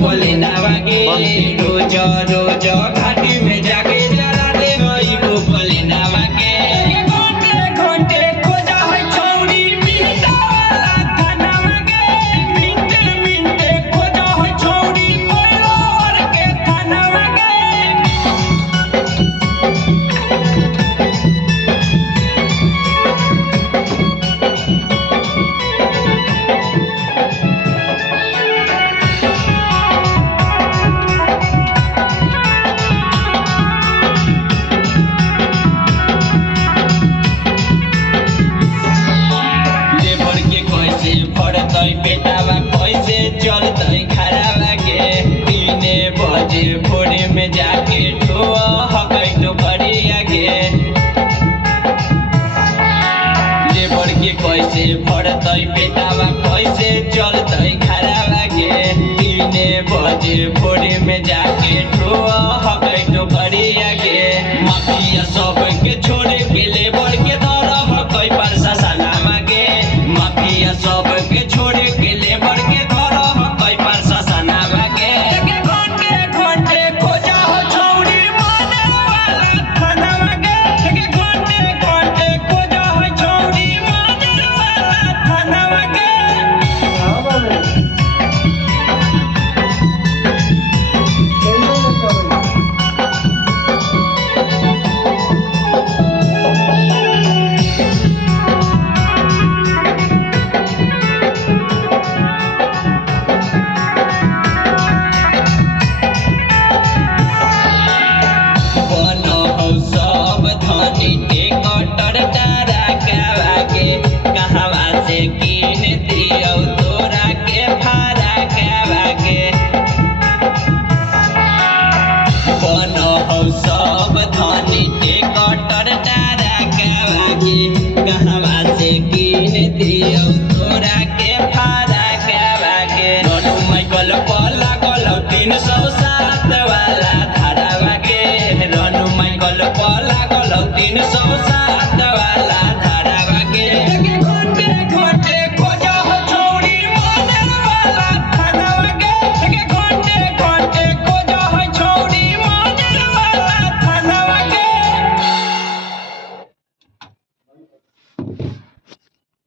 भोलेनावा के रोज रोज घाटी में जाके जरा दे गई भोलेनावा के घंटे घंटे खोजा है छौरी मिंटा वाला थानावा के मिंटे मिंटे खोजा है छौरी कोई और के थानावा के बेटावा कैसे चलते खराबा के 3 बजे भोरे में जाके ठोआ हकै तो करिया के लेबर के कैसे भरतै बेटावा कैसे चलते खराबा के 3 बजे भोरे में जाके ठोआ हकै तो करिया के माफिया सब के छोड़े के लेबर के दर हकै प्रशासनमा के माफिया सब के छोड़े के लेबर के घर हकै प्रशासनमा के घंटे घंटे खोजा हो छौरी माने वाला थानावा के घंटे घंटे खोजा हो छौरी माने वाला थानावा के सब धनी के कटर तारा कावा के कहवा से किन दियो तोरा के भाड़ा कावा के बनो हो सब धनी के कटर तारा कावा के कहवा से किन दियो तोरा के भाड़ा कावा के ननु माइकल पर लागल 307 वाला धारावा के रनु माइकल पर लागल 307 वाला धारावा के